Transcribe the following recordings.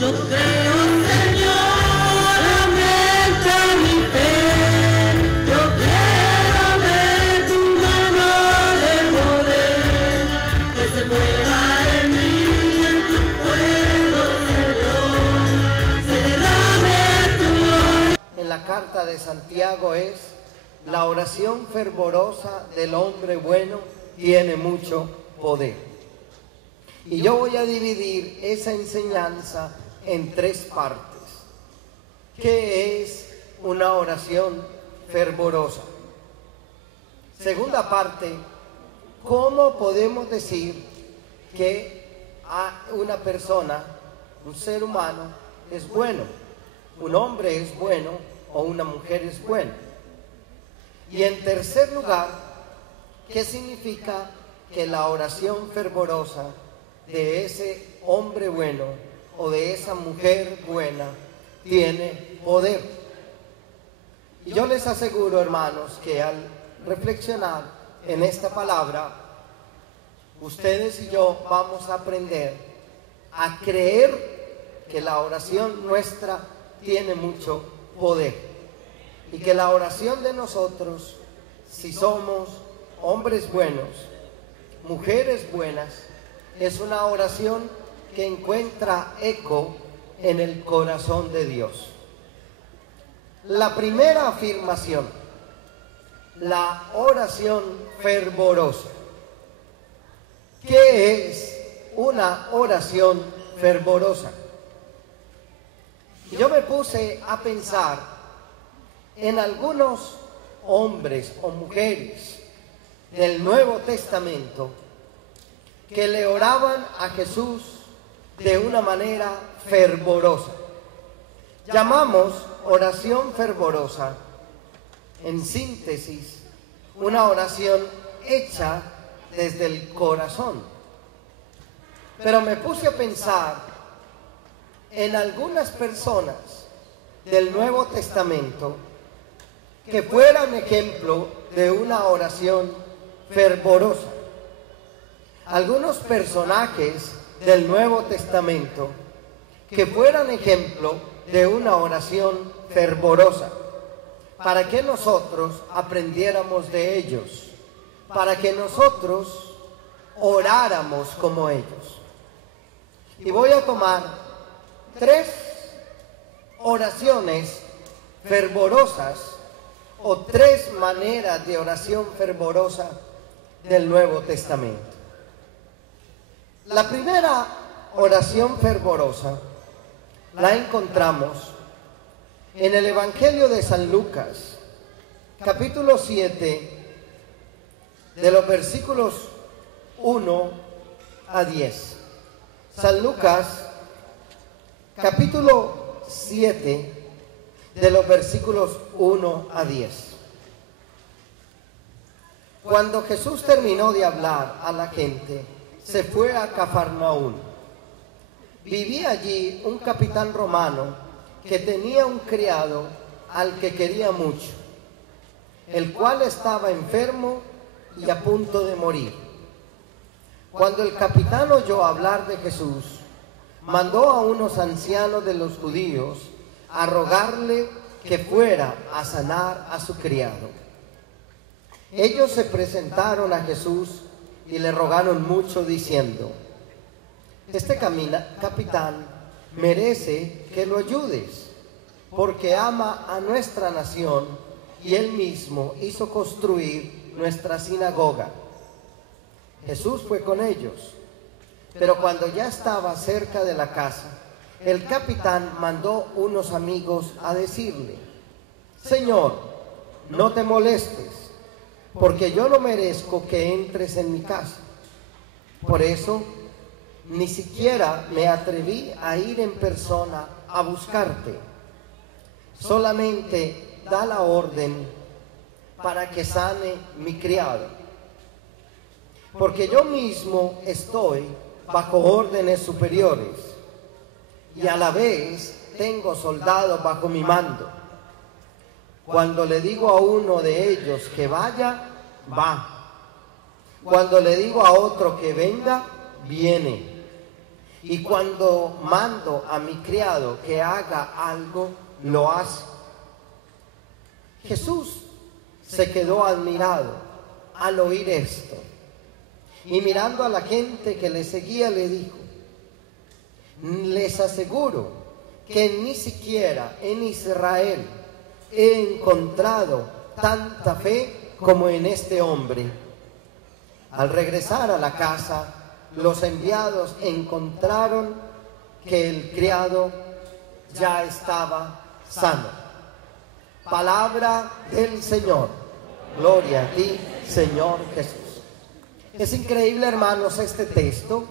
Yo creo, Señor, aumenta mi fe. Yo quiero ver tu mano de poder, que se mueva en mí, en tu fuego, Señor. Se derrame tu gloria. En la carta de Santiago es: la oración fervorosa del hombre bueno tiene mucho poder. Y yo voy a dividir esa enseñanza en tres partes. ¿Qué es una oración fervorosa? Segunda parte, ¿cómo podemos decir que una persona, un ser humano, es bueno? Un hombre es bueno o una mujer es buena. Y en tercer lugar, ¿qué significa que la oración fervorosa de ese hombre bueno o de esa mujer buena tiene poder? Y yo les aseguro, hermanos, que al reflexionar en esta palabra, ustedes y yo vamos a aprender a creer que la oración nuestra tiene mucho poder. Y que la oración de nosotros, si somos hombres buenos, mujeres buenas, es una oración que encuentra eco en el corazón de Dios. La primera afirmación, la oración fervorosa. ¿Qué es una oración fervorosa? Yo me puse a pensar en algunos hombres o mujeres del Nuevo Testamento que le oraban a Jesús de una manera fervorosa. Llamamos oración fervorosa, en síntesis, una oración hecha desde el corazón. Pero me puse a pensar en algunas personas del Nuevo Testamento que fueran ejemplo de una oración fervorosa. Algunos personajes del Nuevo Testamento que fueran ejemplo de una oración fervorosa, para que nosotros aprendiéramos de ellos, para que nosotros oráramos como ellos. Y voy a tomar tres oraciones fervorosas o tres maneras de oración fervorosa del Nuevo Testamento. La primera oración fervorosa la encontramos en el Evangelio de San Lucas, capítulo 7, de los versículos 1 a 10. San Lucas, capítulo 7, de los versículos 1 a 10. Cuando Jesús terminó de hablar a la gente, se fue a Cafarnaúm. Vivía allí un capitán romano que tenía un criado al que quería mucho, el cual estaba enfermo y a punto de morir. Cuando el capitán oyó hablar de Jesús, mandó a unos ancianos de los judíos a rogarle que fuera a sanar a su criado. Ellos se presentaron a Jesús y le rogaron mucho diciendo: este capitán merece que lo ayudes, porque ama a nuestra nación y él mismo hizo construir nuestra sinagoga. Jesús fue con ellos, pero cuando ya estaba cerca de la casa, el capitán mandó unos amigos a decirle: Señor, no te molestes, porque yo no merezco que entres en mi casa. Por eso, ni siquiera me atreví a ir en persona a buscarte. Solamente da la orden para que sane mi criado, porque yo mismo estoy bajo órdenes superiores y a la vez tengo soldados bajo mi mando. Cuando le digo a uno de ellos que vaya, va. Cuando le digo a otro que venga, viene. y cuando mando a mi criado que haga algo, lo hace. Jesús se quedó admirado al oír esto, y mirando a la gente que le seguía le dijo: les aseguro que ni siquiera en Israel he encontrado tanta fe como en este hombre. Al regresar a la casa, los enviados encontraron que el criado ya estaba sano. Palabra del Señor. Gloria a ti, Señor Jesús. Es increíble, hermanos, este texto,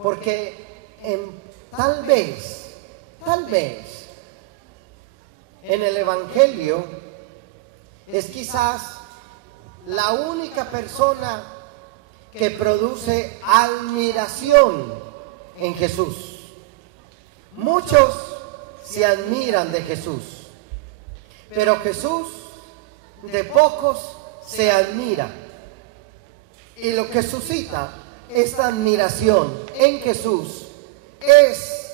porque tal vez, en el Evangelio es quizás la única persona que produce admiración en Jesús. Muchos se admiran de Jesús, pero Jesús de pocos se admira. Y lo que suscita esta admiración en Jesús es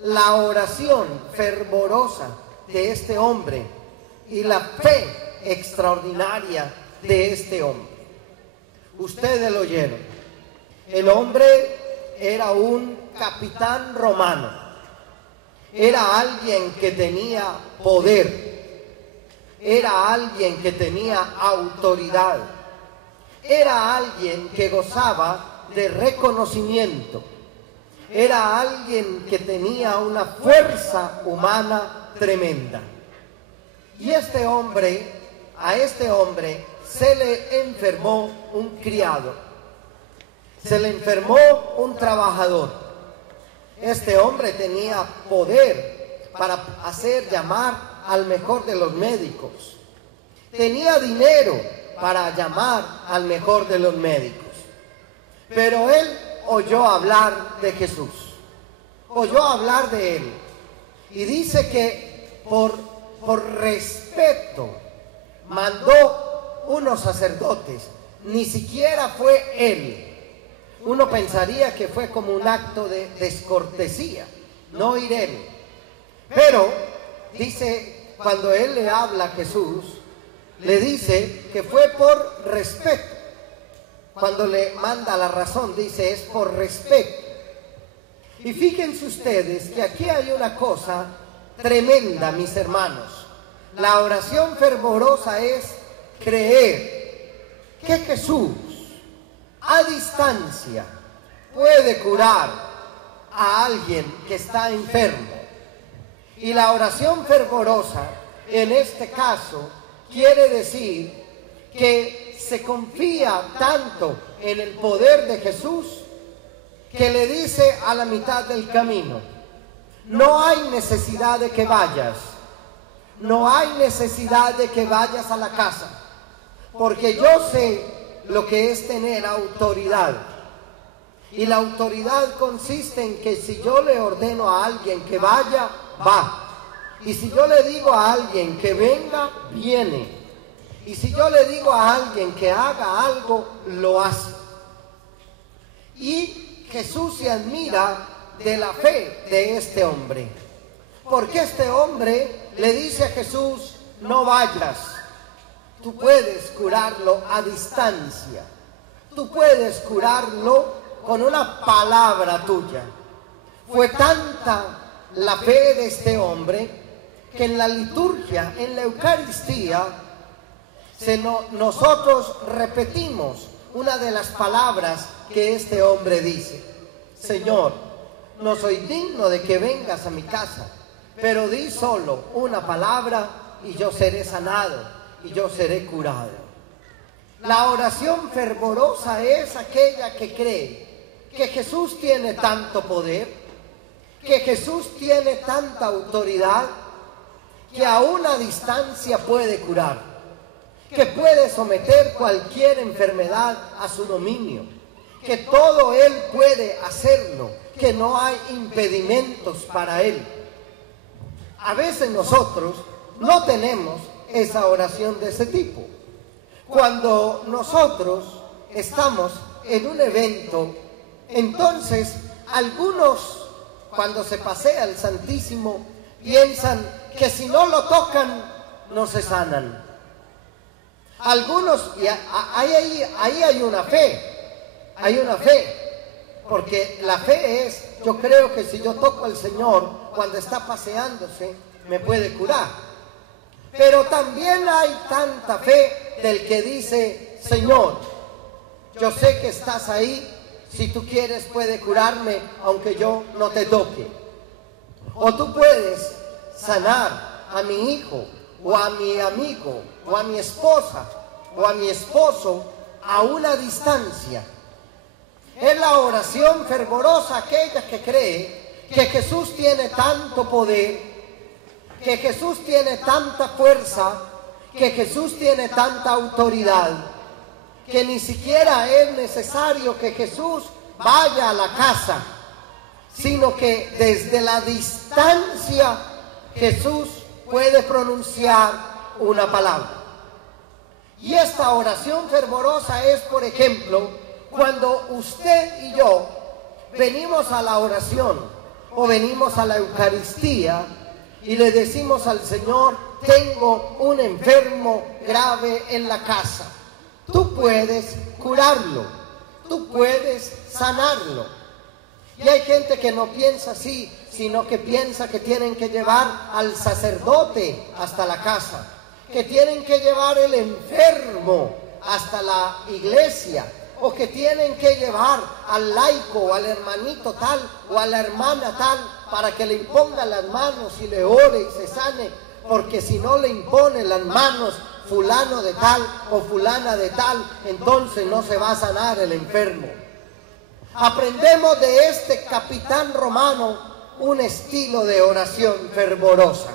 la oración fervorosa de este hombre y la fe extraordinaria de este hombre. Ustedes lo oyeron. El hombre era un capitán romano. Era alguien que tenía poder. Era alguien que tenía autoridad. Era alguien que gozaba de reconocimiento. Era alguien que tenía una fuerza humana tremenda. Y a este hombre se le enfermó un criado. Se le enfermó un trabajador. Este hombre tenía poder para hacer llamar al mejor de los médicos. Tenía dinero para llamar al mejor de los médicos. Pero él oyó hablar de Jesús. Oyó hablar de él. Y dice que por respeto mandó unos sacerdotes. Ni siquiera fue él. Uno pensaría que fue como un acto de descortesía, no ir él. Pero dice, cuando él le habla a Jesús, le dice que fue por respeto. Cuando le manda la razón, dice es por respeto. Y fíjense ustedes que aquí hay una cosa tremenda, mis hermanos. La oración fervorosa es creer que Jesús a distancia puede curar a alguien que está enfermo. Y la oración fervorosa en este caso quiere decir que se confía tanto en el poder de Jesús que le dice a la mitad del camino: no hay necesidad de que vayas, no hay necesidad de que vayas a la casa, porque yo sé lo que es tener autoridad. Y la autoridad consiste en que si yo le ordeno a alguien que vaya, va. Y si yo le digo a alguien que venga, viene. Y si yo le digo a alguien que haga algo, lo hace. Y Jesús se admira de la fe de este hombre. Porque este hombre le dice a Jesús: no vayas. Tú puedes curarlo a distancia. Tú puedes curarlo con una palabra tuya. Fue tanta la fe de este hombre que en la liturgia, en la Eucaristía, nosotros repetimos una de las palabras que este hombre dice: Señor, no soy digno de que vengas a mi casa, pero di solo una palabra y yo seré sanado. Y yo seré curado. La oración fervorosa es aquella que cree que Jesús tiene tanto poder, que Jesús tiene tanta autoridad, que a una distancia puede curar, que puede someter cualquier enfermedad a su dominio, que todo Él puede hacerlo, que no hay impedimentos para Él. A veces nosotros no tenemos esa oración de ese tipo. Cuando nosotros estamos en un evento, entonces algunos, cuando se pasea el Santísimo, piensan que si no lo tocan, no se sanan. Algunos, y ahí hay una fe, porque la fe es, yo creo que si yo toco al Señor cuando está paseándose, me puede curar. Pero también hay tanta fe del que dice, Señor, yo sé que estás ahí, si tú quieres puedes curarme aunque yo no te toque. O tú puedes sanar a mi hijo, o a mi amigo, o a mi esposa, o a mi esposo a una distancia. Es la oración fervorosa aquella que cree que Jesús tiene tanto poder, que Jesús tiene tanta fuerza, que Jesús tiene tanta autoridad, que ni siquiera es necesario que Jesús vaya a la casa, sino que desde la distancia Jesús puede pronunciar una palabra. Y esta oración fervorosa es, por ejemplo, cuando usted y yo venimos a la oración o venimos a la Eucaristía y le decimos al Señor, tengo un enfermo grave en la casa. Tú puedes curarlo, tú puedes sanarlo. Y hay gente que no piensa así, sino que piensa que tienen que llevar al sacerdote hasta la casa, que tienen que llevar el enfermo hasta la iglesia, o que tienen que llevar al laico o al hermanito tal o a la hermana tal para que le imponga las manos y le ore y se sane, porque si no le impone las manos fulano de tal o fulana de tal, entonces no se va a sanar el enfermo. Aprendemos de este capitán romano un estilo de oración fervorosa.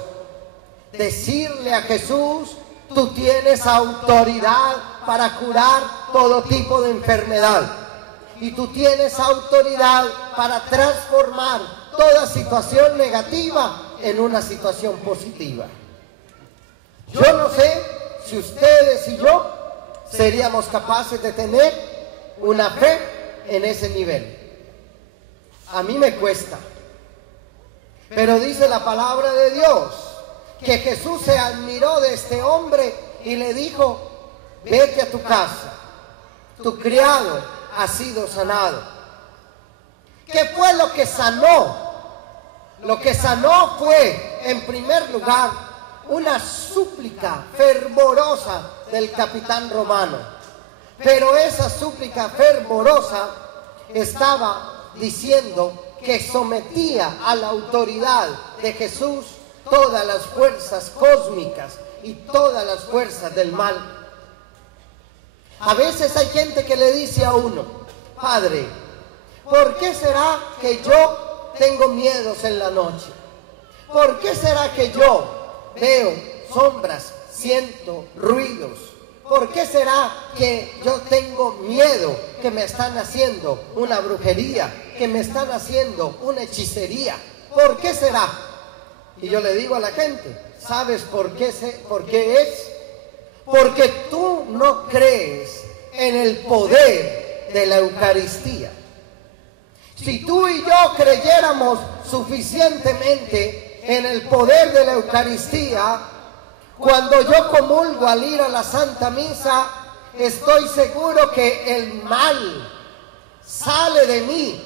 Decirle a Jesús, tú tienes autoridad para curar todo tipo de enfermedad. Y tú tienes autoridad para transformar toda situación negativa en una situación positiva. Yo no sé si ustedes y yo seríamos capaces de tener una fe en ese nivel. A mí me cuesta. Pero dice la palabra de Dios que Jesús se admiró de este hombre y le dijo, vete a tu casa, tu criado ha sido sanado. ¿Qué fue lo que sanó? Lo que sanó fue, en primer lugar, una súplica fervorosa del capitán romano. Pero esa súplica fervorosa estaba diciendo que sometía a la autoridad de Jesús todas las fuerzas cósmicas y todas las fuerzas del mal. A veces hay gente que le dice a uno, Padre, ¿por qué será que yo tengo miedos en la noche? ¿Por qué será que yo veo sombras, siento ruidos? ¿Por qué será que yo tengo miedo que me están haciendo una brujería, que me están haciendo una hechicería? ¿Por qué será? Y yo le digo a la gente, ¿sabes por qué es? Porque tú no crees en el poder de la Eucaristía. Si tú y yo creyéramos suficientemente en el poder de la Eucaristía, cuando yo comulgo al ir a la Santa Misa, estoy seguro que el mal sale de mí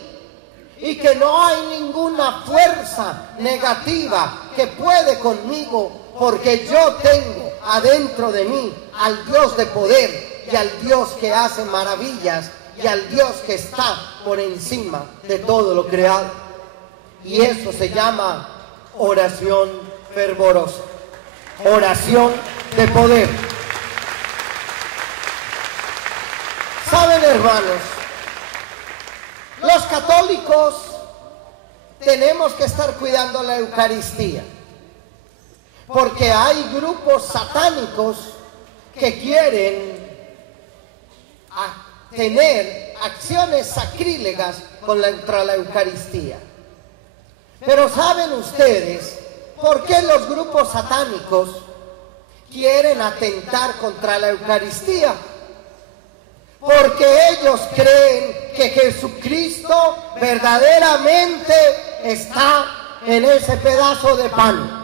y que no hay ninguna fuerza negativa que puede conmigo, porque yo tengo adentro de mí al Dios de poder y al Dios que hace maravillas y al Dios que está por encima de todo lo creado. Y eso se llama oración fervorosa, oración de poder. ¿Saben, hermanos? Los católicos tenemos que estar cuidando la Eucaristía, porque hay grupos satánicos que quieren tener acciones sacrílegas contra la Eucaristía. Pero ¿saben ustedes por qué los grupos satánicos quieren atentar contra la Eucaristía? porque ellos creen que Jesucristo verdaderamente está en ese pedazo de pan.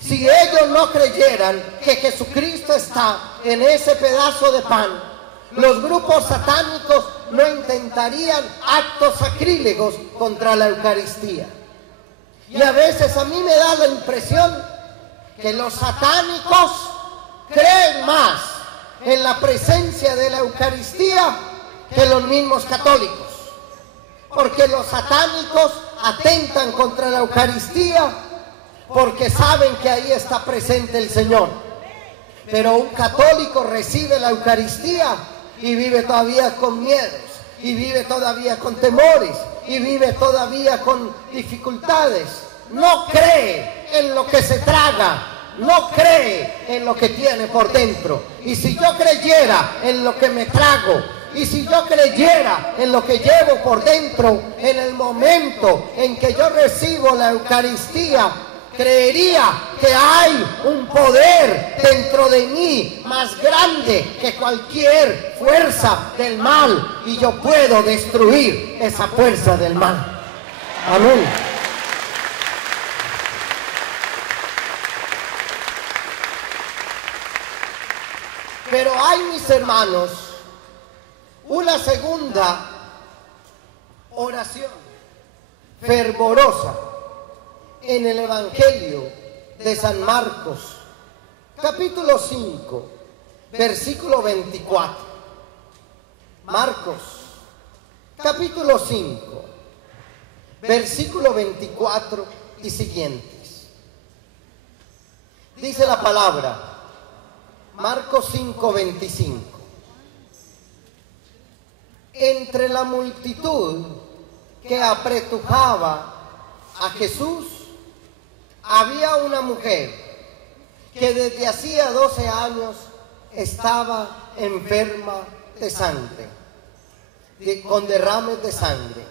Si ellos no creyeran que Jesucristo está en ese pedazo de pan, los grupos satánicos no intentarían actos sacrílegos contra la Eucaristía. Y a veces a mí me da la impresión que los satánicos creen más en la presencia de la Eucaristía que los mismos católicos. Porque los satánicos atentan contra la Eucaristía porque saben que ahí está presente el Señor. Pero un católico recibe la Eucaristía y vive todavía con miedos, y vive todavía con temores, y vive todavía con dificultades. No cree en lo que se traga, no cree en lo que tiene por dentro. Y si yo creyera en lo que me trago, y si yo creyera en lo que llevo por dentro, en el momento en que yo recibo la Eucaristía, creería que hay un poder dentro de mí más grande que cualquier fuerza del mal, y yo puedo destruir esa fuerza del mal. Amén. Pero hay, mis hermanos, una segunda oración fervorosa en el Evangelio de San Marcos, capítulo 5, versículo 24. Marcos, capítulo 5, versículo 24 y siguientes. Dice la palabra, Marcos 5, 25. Entre la multitud que apretujaba a Jesús, había una mujer que desde hacía 12 años estaba enferma de sangre, con derrames de sangre.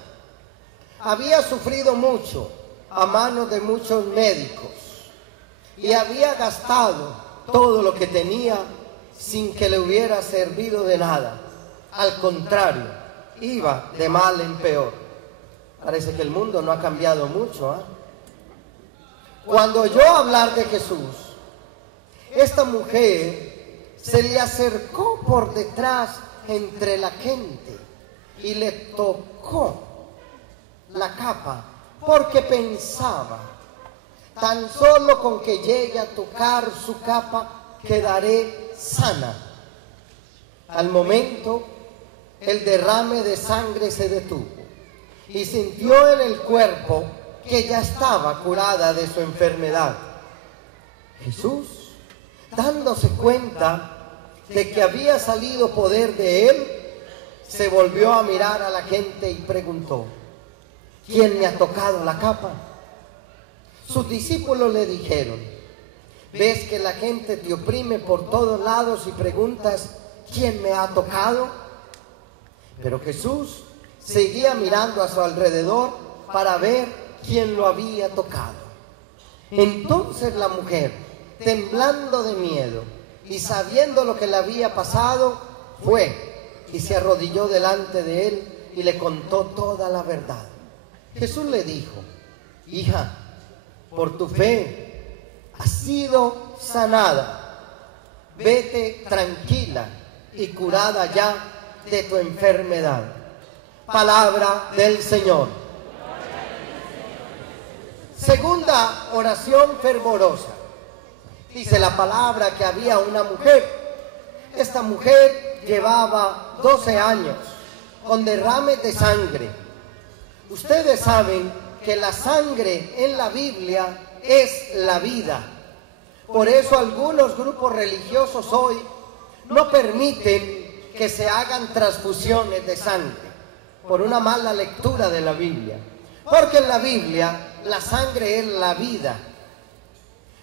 Había sufrido mucho a manos de muchos médicos y había gastado todo lo que tenía sin que le hubiera servido de nada. Al contrario, iba de mal en peor. Parece que el mundo no ha cambiado mucho, ¿eh? Cuando oyó hablar de Jesús, esta mujer se le acercó por detrás entre la gente y le tocó la capa, porque pensaba, tan solo con que llegue a tocar su capa quedaré sana. Al momento, el derrame de sangre se detuvo y sintió en el cuerpo que ya estaba curada de su enfermedad. Jesús, dándose cuenta de que había salido poder de él, se volvió a mirar a la gente y preguntó, ¿quién me ha tocado la capa? Sus discípulos le dijeron, ¿ves que la gente te oprime por todos lados y preguntas, ¿quién me ha tocado? Pero Jesús seguía mirando a su alrededor para ver quién lo había tocado. Entonces la mujer, temblando de miedo y sabiendo lo que le había pasado, fue y se arrodilló delante de él y le contó toda la verdad. Jesús le dijo, hija, por tu fe has sido sanada. Vete tranquila y curada ya de tu enfermedad. Palabra del Señor. Segunda oración fervorosa. Dice la palabra que había una mujer. Esta mujer llevaba 12 años con derrames de sangre. Ustedes saben que la sangre en la Biblia es la vida. Por eso algunos grupos religiosos hoy no permiten que se hagan transfusiones de sangre por una mala lectura de la Biblia. Porque en la Biblia la sangre es la vida.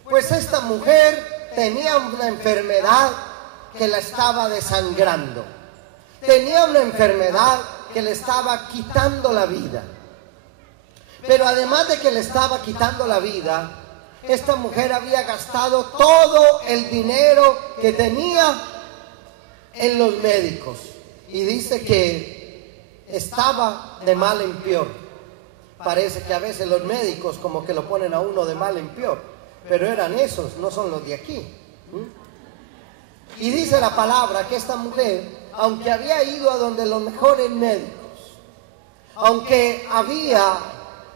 Pues esta mujer tenía una enfermedad que la estaba desangrando. Tenía una enfermedad que le estaba quitando la vida. Pero además de que le estaba quitando la vida, esta mujer había gastado todo el dinero que tenía en los médicos. y dice que estaba de mal en peor. Parece que a veces los médicos como que lo ponen a uno de mal en peor, pero eran esos, no son los de aquí. Y dice la palabra que esta mujer, aunque había ido a donde los mejores médicos, aunque había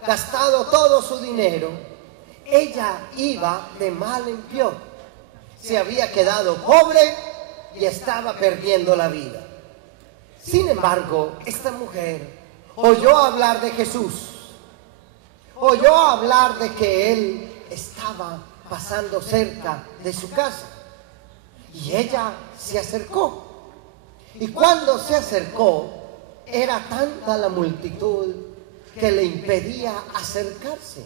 gastado todo su dinero, ella iba de mal en peor. Se había quedado pobre y estaba perdiendo la vida. Sin embargo, esta mujer oyó hablar de Jesús, oyó hablar de que Él estaba pasando cerca de su casa. Y ella se acercó. Y cuando se acercó, era tanta la multitud que le impedía acercarse.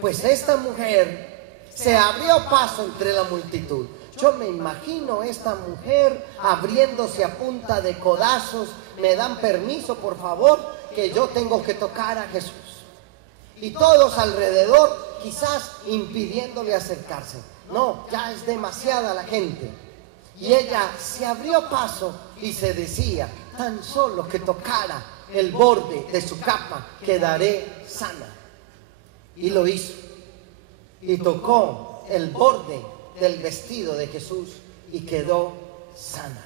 Pues esta mujer se abrió paso entre la multitud. Yo me imagino esta mujer abriéndose a punta de codazos. Me dan permiso, por favor, que yo tengo que tocar a Jesús. Y todos alrededor quizás impidiéndole acercarse. No, ya es demasiada la gente. Y ella se abrió paso y se decía, tan solo que tocara el borde de su capa, quedaré sana. Y lo hizo. Y tocó el borde del vestido de Jesús y quedó sana.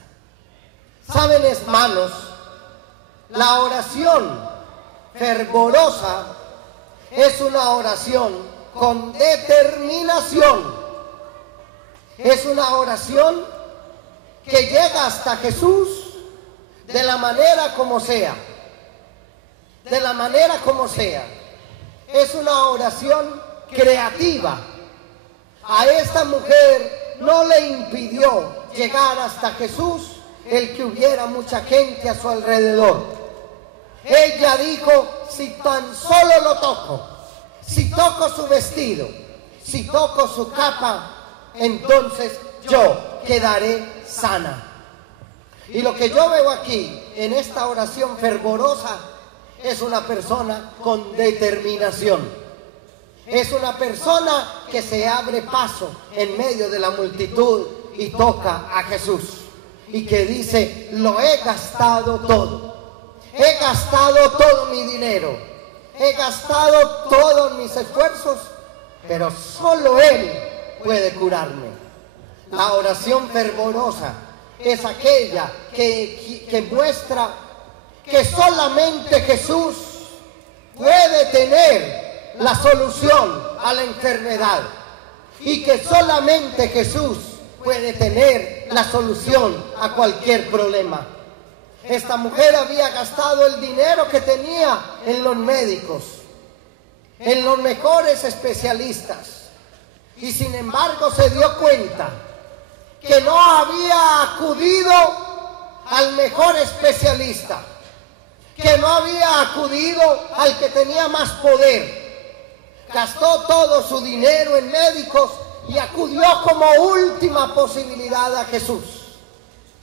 ¿Saben, hermanos? La oración fervorosa es una oración con determinación. Es una oración que llega hasta Jesús de la manera como sea. De la manera como sea. Es una oración creativa. A esta mujer no le impidió llegar hasta Jesús el que hubiera mucha gente a su alrededor. Ella dijo, si tan solo lo toco, si toco su vestido, si toco su capa, entonces yo quedaré sana. Y lo que yo veo aquí en esta oración fervorosa es una persona con determinación. Es una persona que se abre paso en medio de la multitud y toca a Jesús. Y que dice, lo he gastado todo. He gastado todo mi dinero. He gastado todos mis esfuerzos, pero solo Él puede curarme. La oración fervorosa es aquella que muestra que solamente Jesús puede tener la solución a la enfermedad y que solamente Jesús puede tener la solución a cualquier problema. Esta mujer había gastado el dinero que tenía en los médicos, en los mejores especialistas, y sin embargo se dio cuenta que no había acudido al mejor especialista, que no había acudido al que tenía más poder. Gastó todo su dinero en médicos y acudió como última posibilidad a Jesús.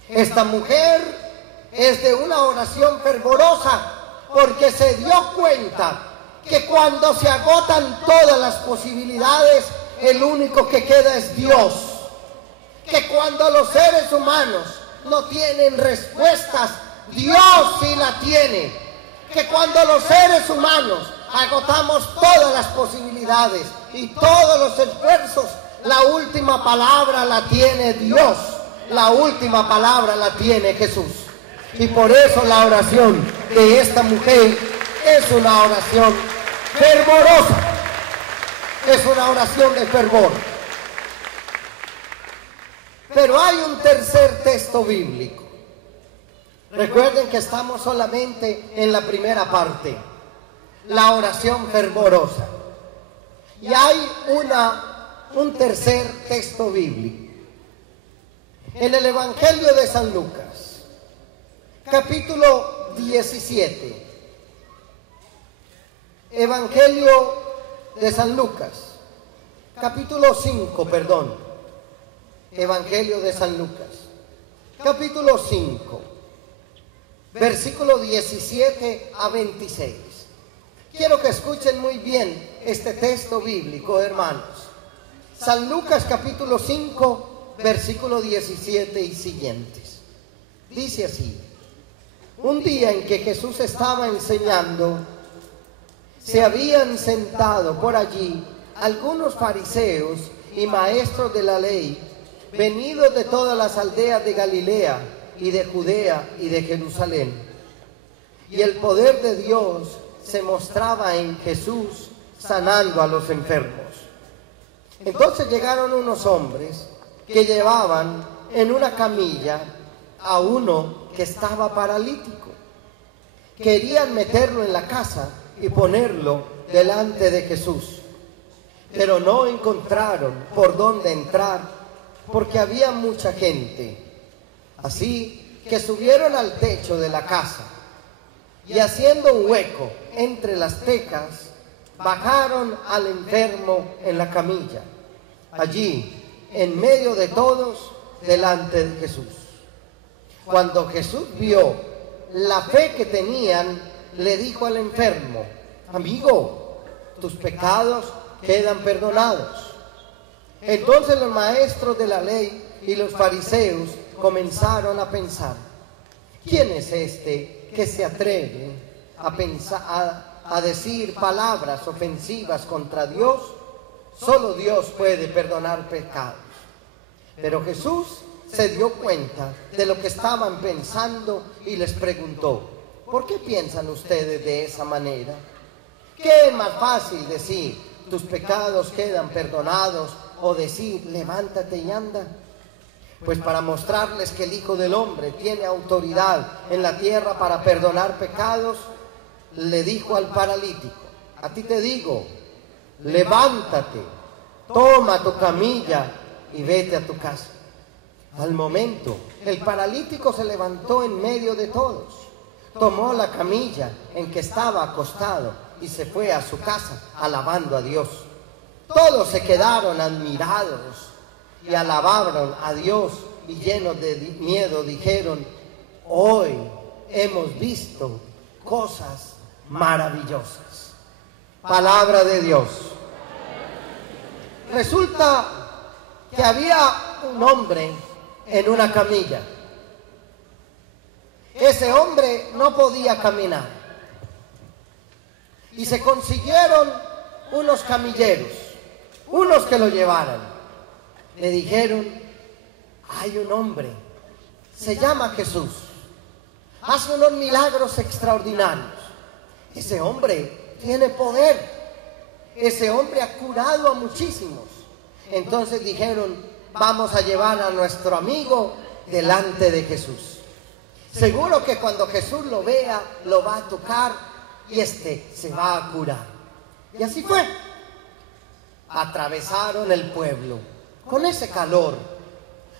Esta mujer es de una oración fervorosa porque se dio cuenta que cuando se agotan todas las posibilidades, el único que queda es Dios. Que cuando los seres humanos no tienen respuestas, Dios sí la tiene. Que cuando los seres humanos agotamos todas las posibilidades y todos los esfuerzos, la última palabra la tiene Dios. La última palabra la tiene Jesús. Y por eso la oración de esta mujer es una oración fervorosa. Es una oración de fervor. Pero hay un tercer texto bíblico. Recuerden que estamos solamente en la primera parte, la oración fervorosa. Y hay un tercer texto bíblico. En el Evangelio de San Lucas, capítulo 17. Evangelio de San Lucas, capítulo 5, perdón. Evangelio de San Lucas, capítulo 5, versículo 17 a 26. Quiero que escuchen muy bien este texto bíblico, hermanos. San Lucas, capítulo 5, versículo 17 y siguientes. Dice así: Un día en que Jesús estaba enseñando, se habían sentado por allí algunos fariseos y maestros de la ley, venidos de todas las aldeas de Galilea y de Judea y de Jerusalén. Y el poder de Dios se mostraba en Jesús, sanando a los enfermos. Entonces llegaron unos hombres que llevaban en una camilla a uno que estaba paralítico. Querían meterlo en la casa y ponerlo delante de Jesús, pero no encontraron por dónde entrar porque había mucha gente. Así que subieron al techo de la casa y, haciendo un hueco entre las tecas, bajaron al enfermo en la camilla, allí en medio de todos, delante de Jesús. Cuando Jesús vio la fe que tenían, le dijo al enfermo: amigo, tus pecados quedan perdonados. Entonces los maestros de la ley y los fariseos comenzaron a pensar: ¿quién es este que se atreve a decir palabras ofensivas contra Dios? Solo Dios puede perdonar pecados. Pero Jesús se dio cuenta de lo que estaban pensando y les preguntó: ¿por qué piensan ustedes de esa manera? ¿Qué es más fácil decir, tus pecados quedan perdonados, o decir, levántate y anda? Pues para mostrarles que el Hijo del Hombre tiene autoridad en la tierra para perdonar pecados, le dijo al paralítico: a ti te digo, levántate, toma tu camilla y vete a tu casa. Al momento, el paralítico se levantó en medio de todos, tomó la camilla en que estaba acostado y se fue a su casa alabando a Dios. Todos se quedaron admirados y alabaron a Dios, y llenos de miedo dijeron: hoy hemos visto cosas maravillosas. Palabra de Dios. Resulta que había un hombre en una camilla. Ese hombre no podía caminar y se consiguieron unos camilleros, unos que lo llevaran. Le dijeron: hay un hombre, se llama Jesús, hace unos milagros extraordinarios. Ese hombre tiene poder, ese hombre ha curado a muchísimos. Entonces dijeron: vamos a llevar a nuestro amigo delante de Jesús. Seguro que cuando Jesús lo vea, lo va a tocar y se va a curar. Y así fue. Atravesaron el pueblo con ese calor.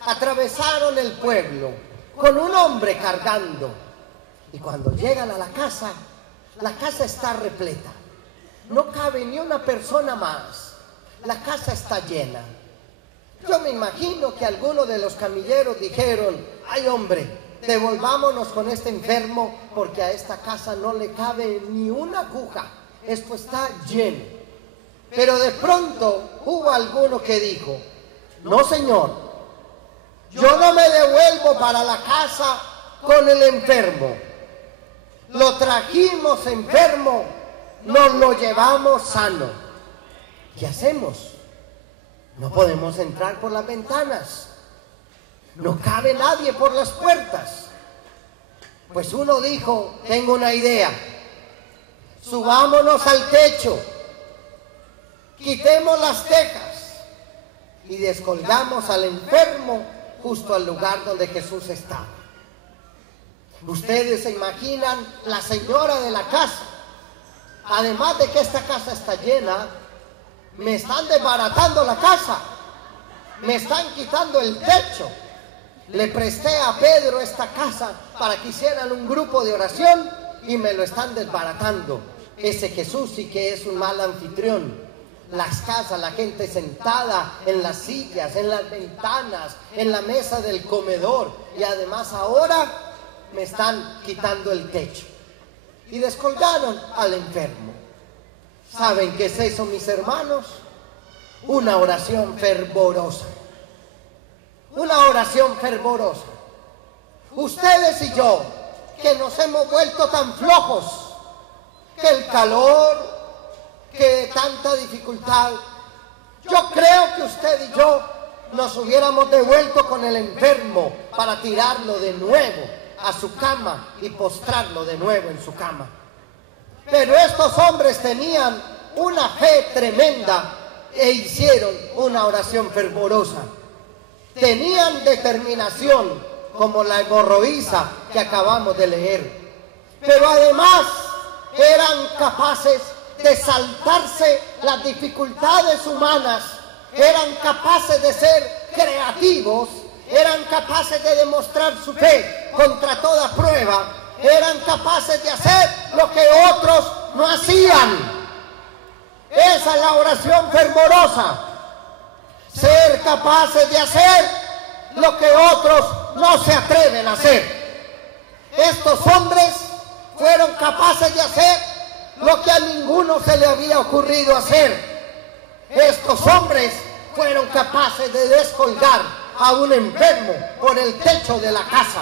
Atravesaron el pueblo con un hombre cargando. Y cuando llegan a la casa está repleta. No cabe ni una persona más. La casa está llena. Yo me imagino que algunos de los camilleros dijeron: ay hombre, devolvámonos con este enfermo porque a esta casa no le cabe ni una aguja. Esto está lleno. Pero de pronto hubo alguno que dijo: no señor, yo no me devuelvo para la casa con el enfermo. Lo trajimos enfermo, nos lo llevamos sano. ¿Qué hacemos? No podemos entrar por las ventanas. No cabe nadie por las puertas. Pues uno dijo: tengo una idea. Subámonos al techo, quitemos las tejas y descolgamos al enfermo justo al lugar donde Jesús estaba. Ustedes se imaginan la señora de la casa. Además de que esta casa está llena, me están desbaratando la casa, me están quitando el techo. Le presté a Pedro esta casa para que hicieran un grupo de oración y me lo están desbaratando. Ese Jesús sí que es un mal anfitrión. Las casas, la gente sentada en las sillas, en las ventanas, en la mesa del comedor, y además ahora me están quitando el techo. Y descolgaron al enfermo. ¿Saben qué es eso, mis hermanos? Una oración fervorosa. Una oración fervorosa. Ustedes y yo, que nos hemos vuelto tan flojos, que el calor, que tanta dificultad. Yo creo que usted y yo nos hubiéramos devuelto con el enfermo para tirarlo de nuevo a su cama y postrarlo de nuevo en su cama. Pero estos hombres tenían una fe tremenda e hicieron una oración fervorosa. Tenían determinación, como la hemorroísa que acabamos de leer. Pero además eran capaces de saltarse las dificultades humanas, eran capaces de ser creativos, eran capaces de demostrar su fe contra toda prueba, eran capaces de hacer lo que otros no hacían. Esa es la oración fervorosa, ser capaces de hacer lo que otros no se atreven a hacer. Estos hombres fueron capaces de hacer lo que a ninguno se le había ocurrido hacer. Estos hombres fueron capaces de descolgar a un enfermo por el techo de la casa.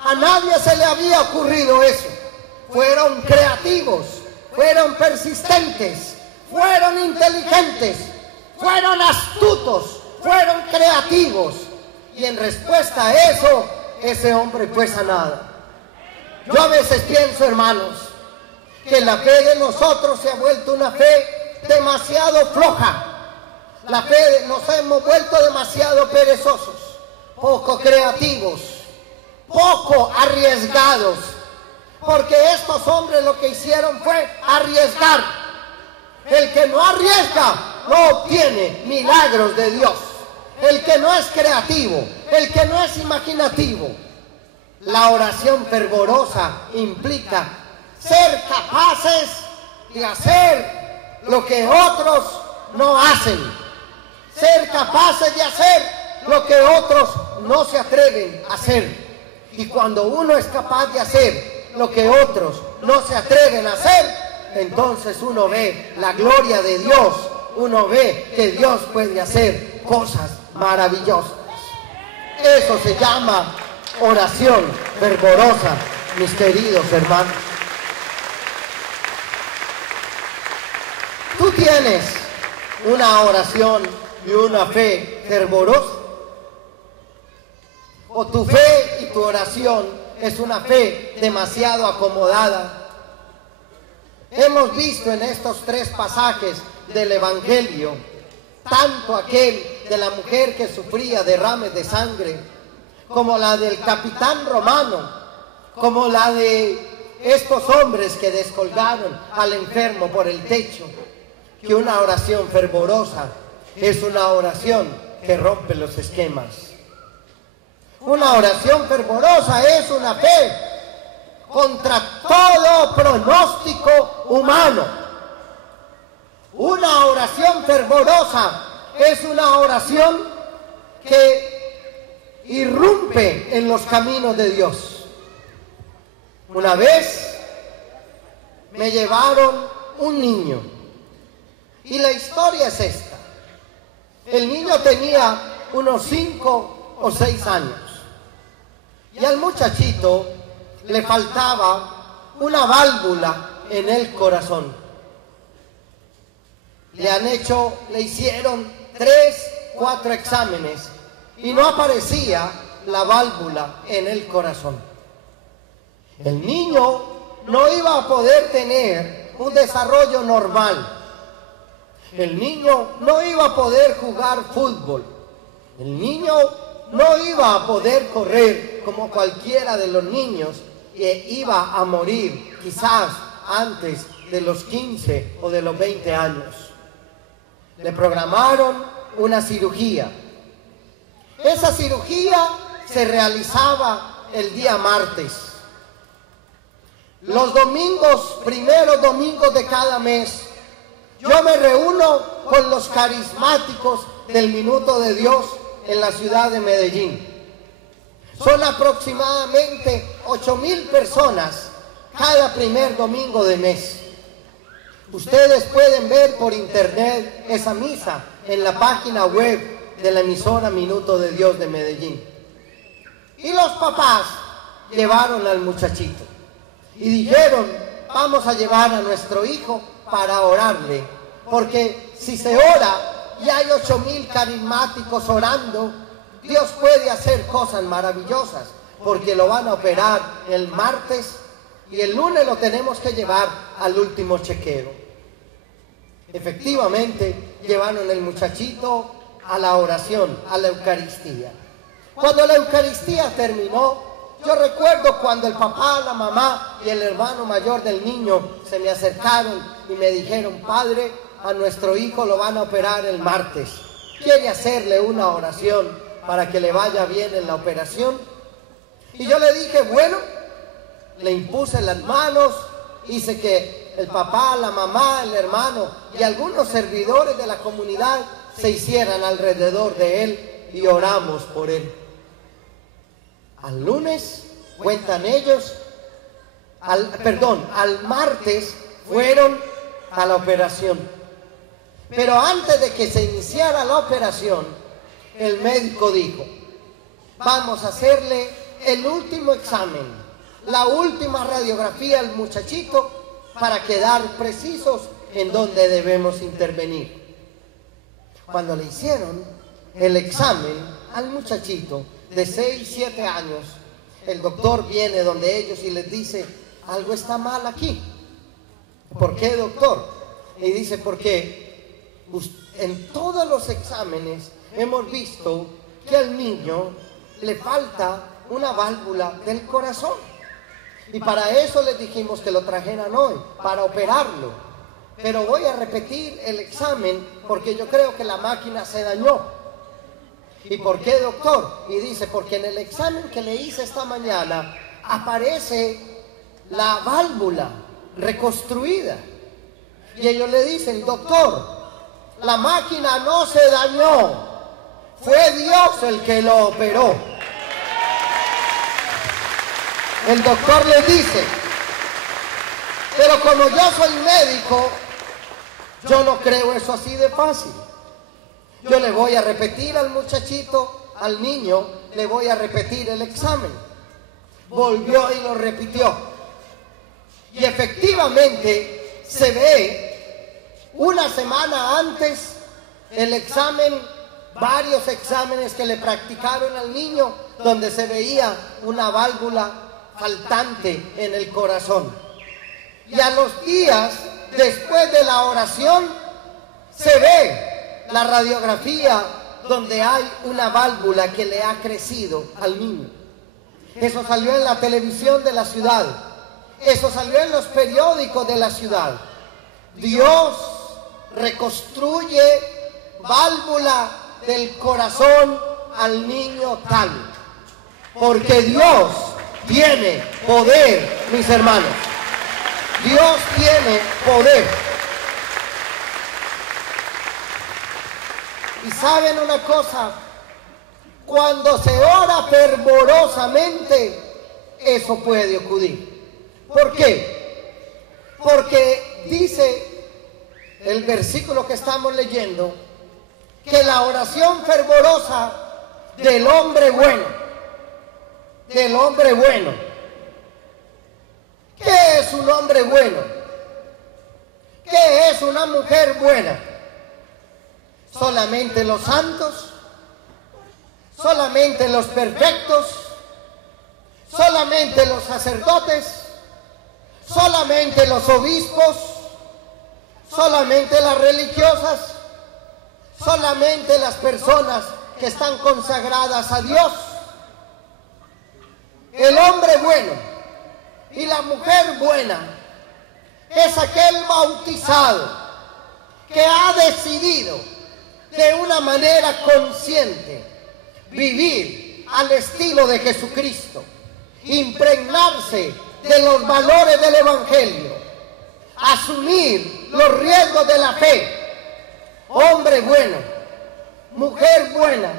A nadie se le había ocurrido eso. Fueron creativos, fueron persistentes, fueron inteligentes, fueron astutos, fueron creativos. Y en respuesta a eso, ese hombre fue sanado. Yo a veces pienso, hermanos, que la fe de nosotros se ha vuelto una fe demasiado floja. La fe nos hemos vuelto demasiado perezosos, poco creativos, poco arriesgados, porque estos hombres lo que hicieron fue arriesgar. El que no arriesga no obtiene milagros de Dios. El que no es creativo, el que no es imaginativo. La oración fervorosa implica ser capaces de hacer lo que otros no hacen. Ser capaces de hacer lo que otros no se atreven a hacer. Y cuando uno es capaz de hacer lo que otros no se atreven a hacer, entonces uno ve la gloria de Dios, uno ve que Dios puede hacer cosas maravillosas. Eso se llama oración fervorosa, mis queridos hermanos. ¿Tú tienes una oración y una fe fervorosa? ¿O tu fe y tu oración es una fe demasiado acomodada? Hemos visto en estos tres pasajes del Evangelio, tanto aquel de la mujer que sufría derrames de sangre, como la del capitán romano, como la de estos hombres que descolgaron al enfermo por el techo, que una oración fervorosa es una oración que rompe los esquemas. Una oración fervorosa es una fe contra todo pronóstico humano. Una oración fervorosa es una oración que irrumpe en los caminos de Dios. Una vez me llevaron un niño y la historia es esta. El niño tenía unos 5 o 6 años y al muchachito le faltaba una válvula en el corazón. Le hicieron 3, 4 exámenes y no aparecía la válvula en el corazón. El niño no iba a poder tener un desarrollo normal. El niño no iba a poder jugar fútbol. El niño no iba a poder correr como cualquiera de los niños que iba a morir quizás antes de los 15 o de los 20 años. Le programaron una cirugía. Esa cirugía se realizaba el día martes. Los domingos, primeros domingos de cada mes, yo me reúno con los carismáticos del Minuto de Dios en la ciudad de Medellín. Son aproximadamente 8,000 personas cada primer domingo de mes. Ustedes pueden ver por internet esa misa en la página web de la emisora Minuto de Dios de Medellín. Y los papás llevaron al muchachito. y dijeron, vamos a llevar a nuestro hijo para orarle, porque si se ora y hay 8,000 carismáticos orando, Dios puede hacer cosas maravillosas, porque lo van a operar el martes y el lunes lo tenemos que llevar al último chequeo. Efectivamente, llevaron el muchachito a la oración, a la Eucaristía. Cuando la Eucaristía terminó, yo recuerdo cuando el papá, la mamá y el hermano mayor del niño se me acercaron y me dijeron, padre, a nuestro hijo lo van a operar el martes. ¿Quiere hacerle una oración para que le vaya bien en la operación? Y yo le dije, bueno, le impuse las manos, hice que el papá, la mamá, el hermano y algunos servidores de la comunidad se hicieran alrededor de él y oramos por él. Al lunes, cuentan ellos, al martes fueron a la operación. Pero antes de que se iniciara la operación, el médico dijo, vamos a hacerle el último examen, la última radiografía al muchachito para quedar precisos en dónde debemos intervenir. Cuando le hicieron el examen al muchachito de 6, 7 años, el doctor viene donde ellos y les dice, algo está mal aquí. ¿Por qué, doctor? Y dice, porque en todos los exámenes hemos visto que al niño le falta una válvula del corazón. Y para eso les dijimos que lo trajeran hoy, para operarlo. Pero voy a repetir el examen porque yo creo que la máquina se dañó. ¿Y por qué, doctor? Y dice, porque en el examen que le hice esta mañana aparece la válvula reconstruida. Y ellos le dicen, doctor, la máquina no se dañó, fue Dios el que lo operó. El doctor les dice, pero como yo soy médico, yo no creo eso así de fácil. Yo le voy a repetir al muchachito, al niño, le voy a repetir el examen. Volvió y lo repitió. Y efectivamente se ve una semana antes el examen, varios exámenes que le practicaron al niño, donde se veía una válvula faltante en el corazón. Y a los días después de la oración se ve la radiografía donde hay una válvula que le ha crecido al niño. Eso salió en la televisión de la ciudad, eso salió en los periódicos de la ciudad. Dios reconstruye válvula del corazón al niño tal, porque Dios tiene poder, mis hermanos. Dios tiene poder. Y saben una cosa, cuando se ora fervorosamente, eso puede ocurrir. ¿Por qué? Porque dice el versículo que estamos leyendo, que la oración fervorosa del hombre bueno, ¿qué es un hombre bueno? ¿Qué es una mujer buena? ¿Solamente los santos? ¿Solamente los perfectos? ¿Solamente los sacerdotes? ¿Solamente los obispos? ¿Solamente las religiosas? ¿Solamente las personas que están consagradas a Dios? El hombre bueno y la mujer buena es aquel bautizado que ha decidido de una manera consciente vivir al estilo de Jesucristo, impregnarse de los valores del Evangelio, asumir los riesgos de la fe. Hombre bueno, mujer buena,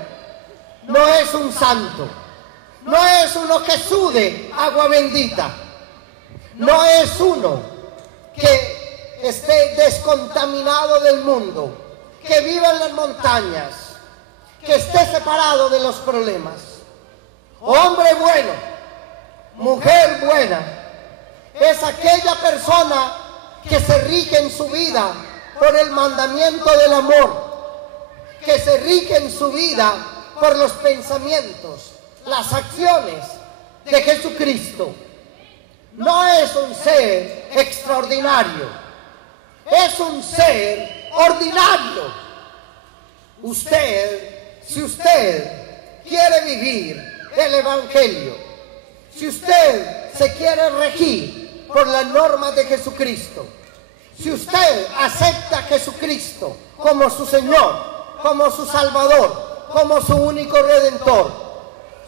no es un santo, no es uno que sude agua bendita, no es uno que esté descontaminado del mundo, que viva en las montañas, que esté separado de los problemas. Hombre bueno, mujer buena, es aquella persona que se rige en su vida por el mandamiento del amor, que se rige en su vida por los pensamientos, las acciones de Jesucristo. No es un ser extraordinario, es un ser ordinario. Si usted quiere vivir el Evangelio, si usted se quiere regir por las normas de Jesucristo, si usted acepta a Jesucristo como su Señor, como su Salvador, como su único Redentor,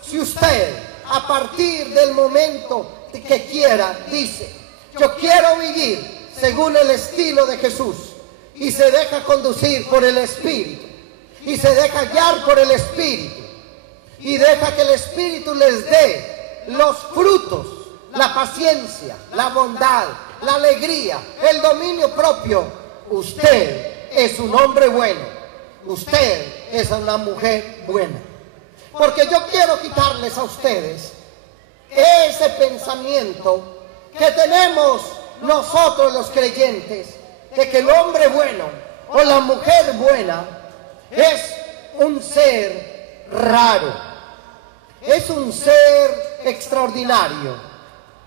si usted a partir del momento que quiera dice: yo quiero vivir según el estilo de Jesús, y se deja conducir por el Espíritu, y se deja guiar por el Espíritu, y deja que el Espíritu les dé los frutos, la paciencia, la bondad, la alegría, el dominio propio, usted es un hombre bueno, usted es una mujer buena. Porque yo quiero quitarles a ustedes ese pensamiento que tenemos nosotros los creyentes, de que el hombre bueno o la mujer buena es un ser raro, es un ser extraordinario.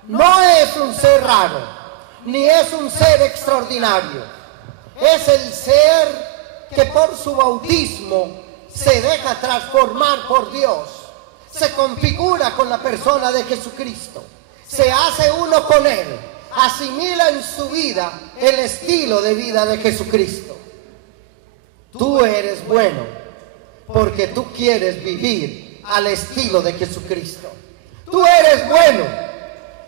No es un ser raro, ni es un ser extraordinario. Es el ser que por su bautismo se deja transformar por Dios, se configura con la persona de Jesucristo, se hace uno con Él, asimila en su vida el estilo de vida de Jesucristo. Tú eres bueno porque tú quieres vivir al estilo de Jesucristo. Tú eres bueno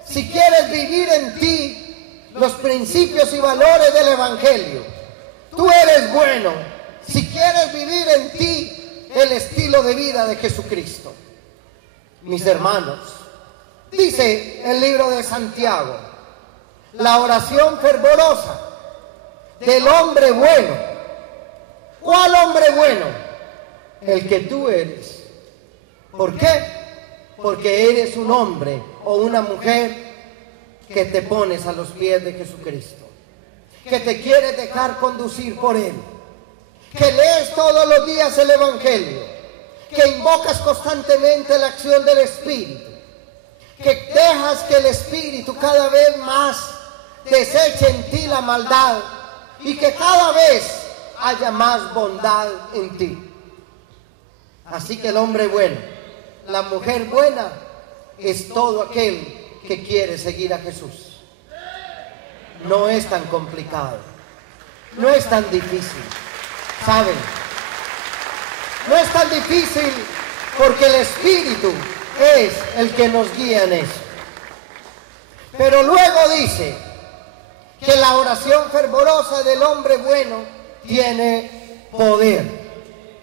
si quieres vivir en ti los principios y valores del Evangelio. Tú eres bueno si quieres vivir en ti el estilo de vida de Jesucristo. Mis hermanos, dice el libro de Santiago, la oración fervorosa del hombre bueno. ¿Cuál hombre bueno? El que tú eres. ¿Por qué? Porque eres un hombre o una mujer que te pones a los pies de Jesucristo, que te quieres dejar conducir por Él, que lees todos los días el Evangelio, que invocas constantemente la acción del Espíritu, que dejas que el Espíritu cada vez más deseche en ti la maldad y que cada vez haya más bondad en ti. Así que el hombre bueno, la mujer buena, es todo aquel que quiere seguir a Jesús. No es tan complicado, no es tan difícil, ¿saben? No es tan difícil porque el Espíritu es el que nos guía en eso. Pero luego dice que la oración fervorosa del hombre bueno tiene poder.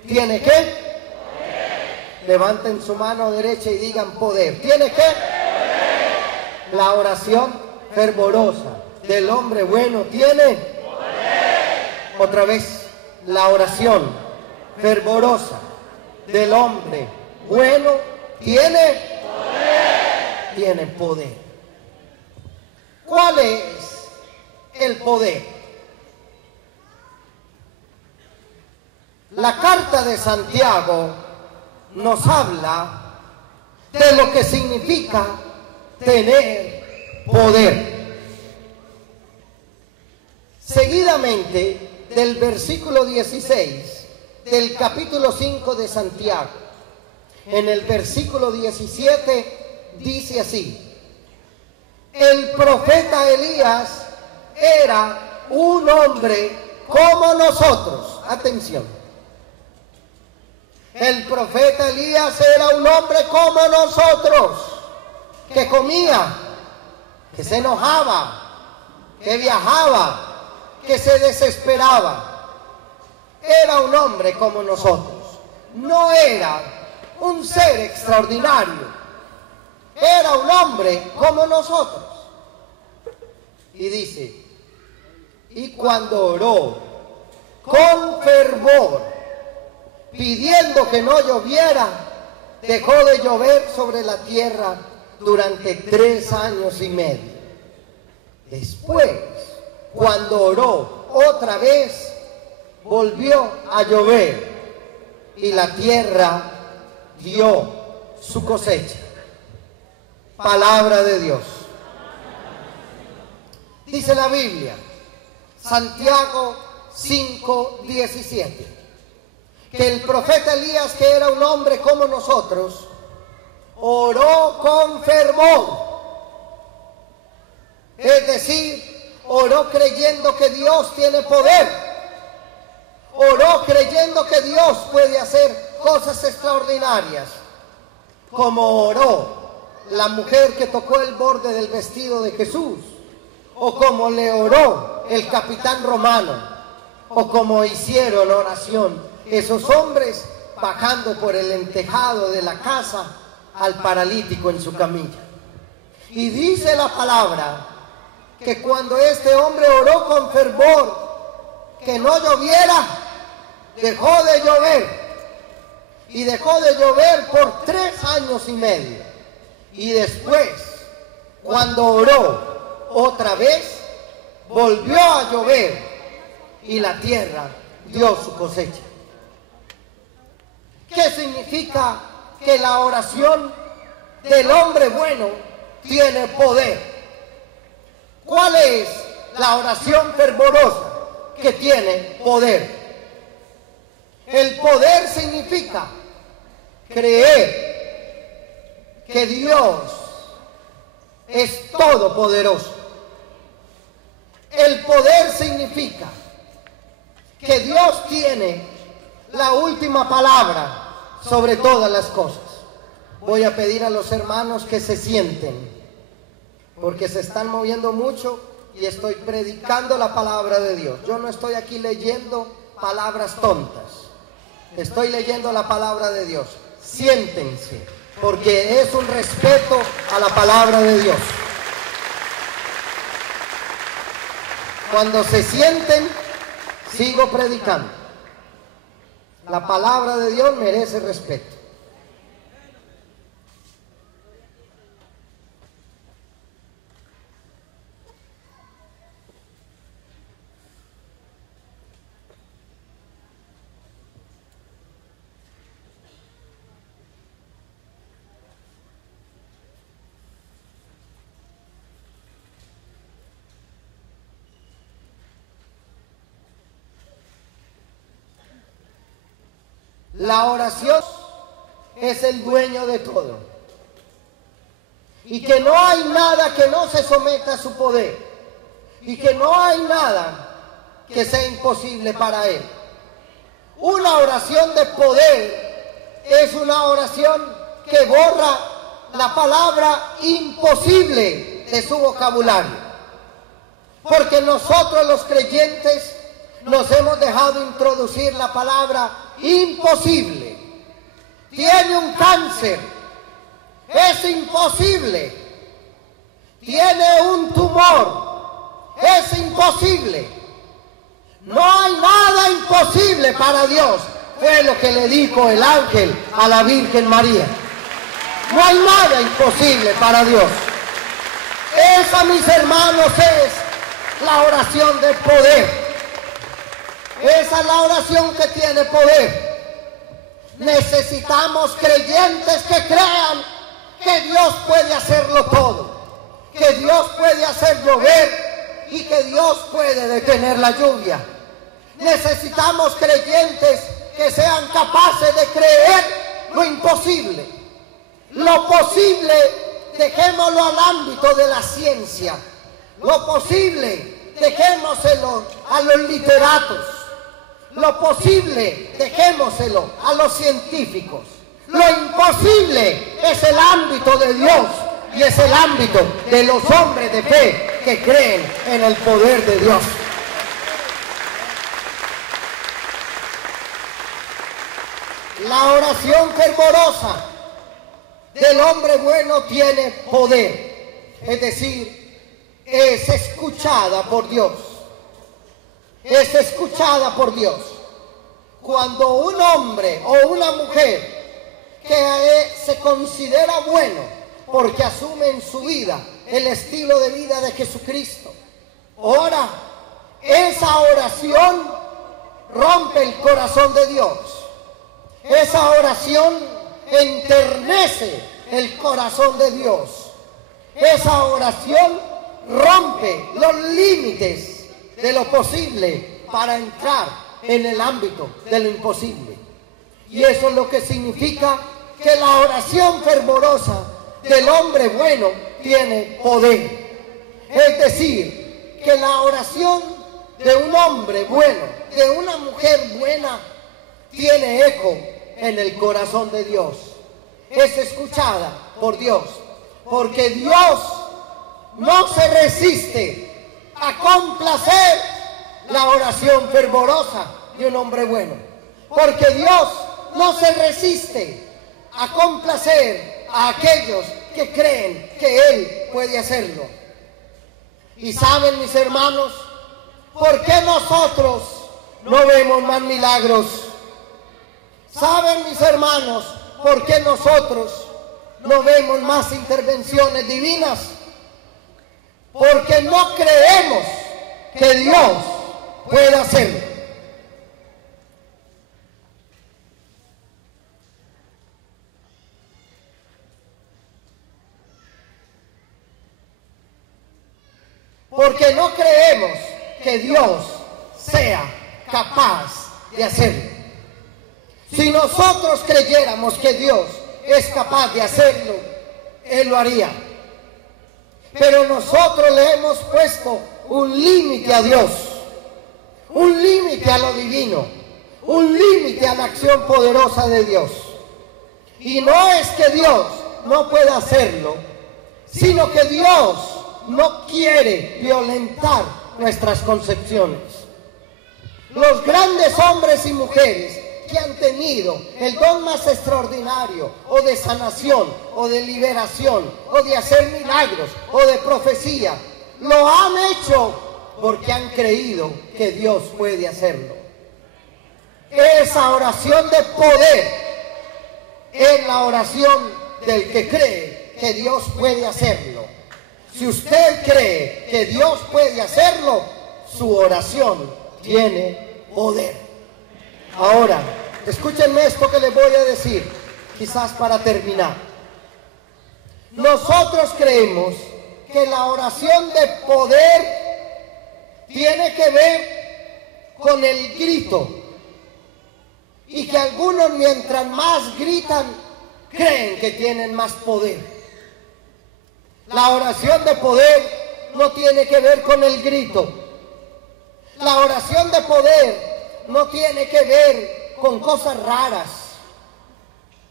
¿Tiene qué? Poder. Levanten su mano derecha y digan poder. ¿Tiene qué? Poder. La oración fervorosa del hombre bueno tiene poder. Otra vez, la oración fervorosa del hombre bueno tiene poder. Tiene poder. ¿Cuál es el poder? La carta de Santiago nos habla de lo que significa tener poder. Seguidamente del versículo 16 del capítulo 5 de Santiago, en el versículo 17 dice así: el profeta Elías era un hombre como nosotros. Atención. El profeta Elías era un hombre como nosotros, que comía, que se enojaba, que viajaba, que se desesperaba. Era un hombre como nosotros. No era un ser extraordinario. Era un hombre como nosotros. Y dice: y cuando oró con fervor, pidiendo que no lloviera, dejó de llover sobre la tierra durante 3 años y medio. Después, cuando oró otra vez, volvió a llover y la tierra dio su cosecha. Palabra de Dios. Dice la Biblia, Santiago 5:17, que el profeta Elías, que era un hombre como nosotros, oró con fervor. Es decir, oró creyendo que Dios tiene poder. Oró creyendo que Dios puede hacer cosas extraordinarias. Como oró la mujer que tocó el borde del vestido de Jesús. O como le oró el capitán romano. O como hicieron oración esos hombres bajando por el entejado de la casa al paralítico en su camilla. Y dice la palabra que cuando este hombre oró con fervor que no lloviera, dejó de llover. Y dejó de llover por 3 años y medio. Y después, cuando oró otra vez, volvió a llover y la tierra dio su cosecha. ¿Qué significa que la oración del hombre bueno tiene poder? ¿Cuál es la oración fervorosa que tiene poder? El poder significa creer que Dios es todopoderoso. El poder significa que Dios tiene la última palabra sobre todas las cosas. Voy a pedir a los hermanos que se sienten, porque se están moviendo mucho y estoy predicando la palabra de Dios. Yo no estoy aquí leyendo palabras tontas, estoy leyendo la palabra de Dios. Siéntense, porque es un respeto a la palabra de Dios. Cuando se sienten, sigo predicando. La palabra de Dios merece respeto. La oración es el dueño de todo. Y que no hay nada que no se someta a su poder. Y que no hay nada que sea imposible para él. Una oración de poder es una oración que borra la palabra imposible de su vocabulario. Porque nosotros los creyentes nos hemos dejado introducir la palabra imposible. Tiene un cáncer, es imposible. Tiene un tumor, es imposible. No hay nada imposible para Dios. Fue lo que le dijo el ángel a la Virgen María. No hay nada imposible para Dios. Esa, mis hermanos, es la oración de poder. Esa es la oración que tiene poder. Necesitamos creyentes que crean que Dios puede hacerlo todo, que Dios puede hacer llover y que Dios puede detener la lluvia. Necesitamos creyentes que sean capaces de creer lo imposible. Lo posible, dejémoslo al ámbito de la ciencia. Lo posible, dejémoselo a los literatos. Lo posible, dejémoselo a los científicos. Lo imposible es el ámbito de Dios y es el ámbito de los hombres de fe que creen en el poder de Dios. La oración fervorosa del hombre bueno tiene poder, es decir, es escuchada por Dios. Es escuchada por Dios. Cuando un hombre o una mujer que se considera bueno porque asume en su vida el estilo de vida de Jesucristo. Ora, esa oración rompe el corazón de Dios. Esa oración enternece el corazón de Dios. Esa oración rompe los límites de lo posible para entrar en el ámbito de lo imposible. Y eso es lo que significa que la oración fervorosa del hombre bueno tiene poder. Es decir, que la oración de un hombre bueno, de una mujer buena, tiene eco en el corazón de Dios. Es escuchada por Dios, porque Dios no se resiste a complacer la oración fervorosa de un hombre bueno, porque Dios no se resiste a complacer a aquellos que creen que Él puede hacerlo. Y saben, mis hermanos, ¿por qué nosotros no vemos más milagros? ¿Saben, mis hermanos, por qué nosotros no vemos más intervenciones divinas? Porque no creemos que Dios pueda hacerlo. Porque no creemos que Dios sea capaz de hacerlo. Si nosotros creyéramos que Dios es capaz de hacerlo, Él lo haría. Pero nosotros le hemos puesto un límite a Dios, un límite a lo divino, un límite a la acción poderosa de Dios. Y no es que Dios no pueda hacerlo, sino que Dios no quiere violentar nuestras concepciones. Los grandes hombres y mujeres que han tenido el don más extraordinario, o de sanación, o de liberación, o de hacer milagros, o de profecía, lo han hecho porque han creído que Dios puede hacerlo. Esa oración de poder es la oración del que cree que Dios puede hacerlo. Si usted cree que Dios puede hacerlo, su oración tiene poder. Ahora, escúchenme esto que les voy a decir, quizás para terminar. Nosotros creemos que la oración de poder tiene que ver con el grito, y que algunos, mientras más gritan, creen que tienen más poder. La oración de poder no tiene que ver con el grito. La oración de poder no tiene que ver con cosas raras.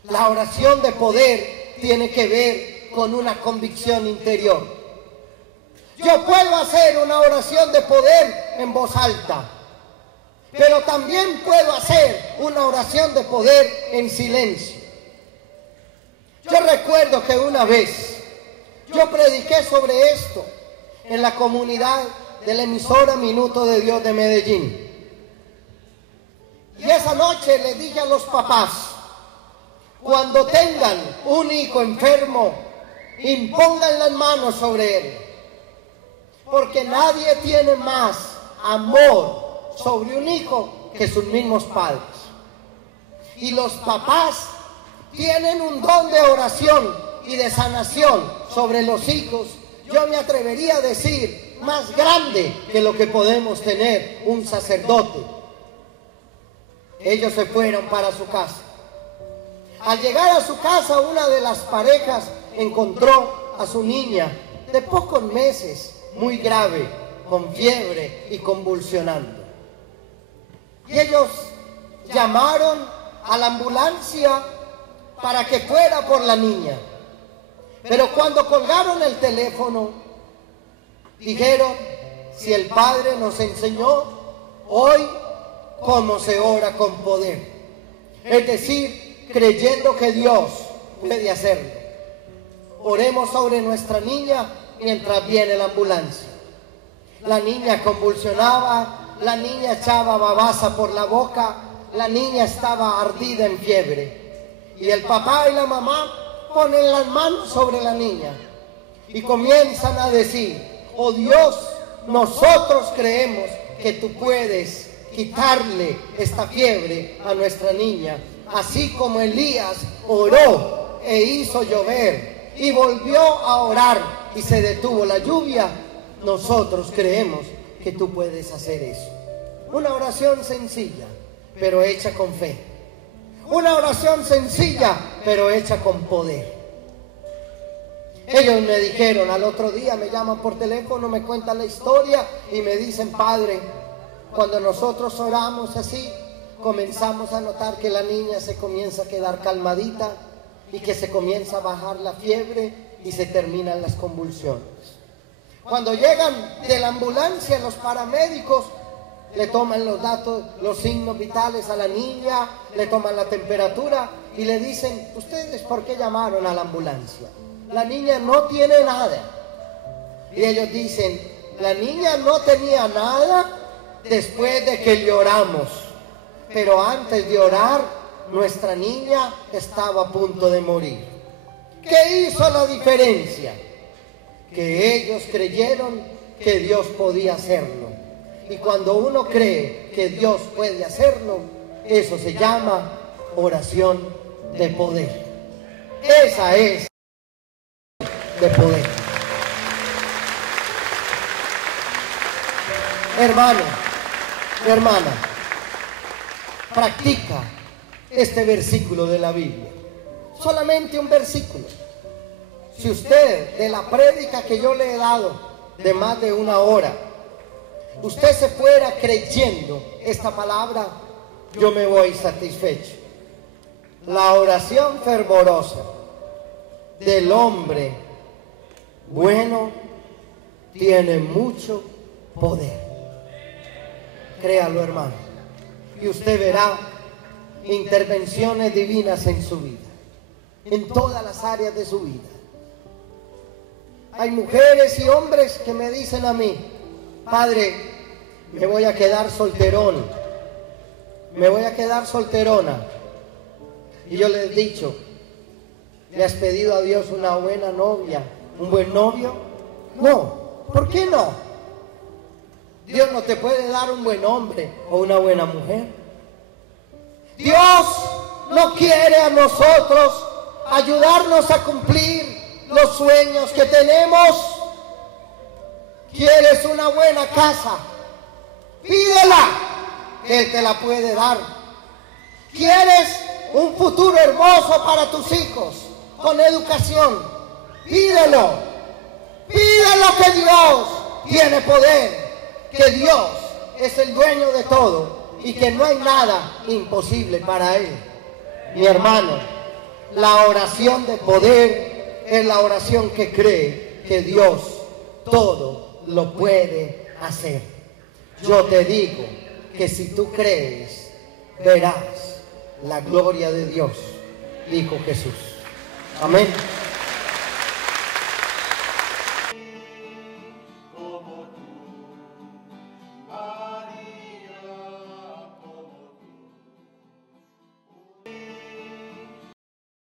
La oración de poder tiene que ver con una convicción interior. Yo puedo hacer una oración de poder en voz alta, pero también puedo hacer una oración de poder en silencio. Yo recuerdo que una vez yo prediqué sobre esto en la comunidad de la emisora Minuto de Dios de Medellín. Y esa noche le dije a los papás: cuando tengan un hijo enfermo, impongan las manos sobre él, porque nadie tiene más amor sobre un hijo que sus mismos padres. Y los papás tienen un don de oración y de sanación sobre los hijos, yo me atrevería a decir, más grande que lo que podemos tener un sacerdote. Ellos se fueron para su casa. Al llegar a su casa, una de las parejas encontró a su niña de pocos meses, muy grave, con fiebre y convulsionando. Y ellos llamaron a la ambulancia para que fuera por la niña. Pero cuando colgaron el teléfono, dijeron: si el Padre nos enseñó hoy cómo se ora con poder. Es decir, creyendo que Dios puede hacerlo. Oremos sobre nuestra niña mientras viene la ambulancia. La niña convulsionaba, la niña echaba babasa por la boca, la niña estaba ardida en fiebre. Y el papá y la mamá ponen las manos sobre la niña. y comienzan a decir: oh Dios, nosotros creemos que tú puedes quitarle esta fiebre a nuestra niña, así como Elías oró e hizo llover y volvió a orar y se detuvo la lluvia. Nosotros creemos que tú puedes hacer eso. Una oración sencilla, pero hecha con fe. Una oración sencilla, pero hecha con poder. Ellos me dijeron, al otro día me llaman por teléfono, me cuentan la historia y me dicen: padre, cuando nosotros oramos así, comenzamos a notar que la niña se comienza a quedar calmadita y que se comienza a bajar la fiebre y se terminan las convulsiones. Cuando llegan de la ambulancia los paramédicos, le toman los datos, los signos vitales a la niña, le toman la temperatura y le dicen: ¿ustedes por qué llamaron a la ambulancia? La niña no tiene nada. Y ellos dicen: la niña no tenía nada después de que le oramos, pero antes de orar, nuestra niña estaba a punto de morir. ¿Qué hizo la diferencia? Que ellos creyeron que Dios podía hacerlo. Y cuando uno cree que Dios puede hacerlo, eso se llama oración de poder. Esa es de poder. Hermano, hermana, practica este versículo de la Biblia. Solamente un versículo. Si usted, de la prédica que yo le he dado de más de una hora, usted se fuera creyendo esta palabra, yo me voy satisfecho. La oración fervorosa del hombre bueno tiene mucho poder. Créalo, hermano, y usted verá intervenciones divinas en su vida, en todas las áreas de su vida. Hay mujeres y hombres que me dicen a mí: padre, me voy a quedar solterón, me voy a quedar solterona. Y yo les he dicho: ¿le has pedido a Dios una buena novia, un buen novio? No. ¿Por qué no? Dios no te puede dar un buen hombre o una buena mujer. Dios no quiere a nosotros ayudarnos a cumplir los sueños que tenemos. ¿Quieres una buena casa? Pídela, que Él te la puede dar. ¿Quieres un futuro hermoso para tus hijos con educación? Pídelo. Pídelo, que Dios tiene poder, que Dios es el dueño de todo y que no hay nada imposible para Él. Mi hermano, la oración de poder es la oración que cree que Dios todo lo puede hacer. Yo te digo que si tú crees, verás la gloria de Dios, dijo Jesús. Amén.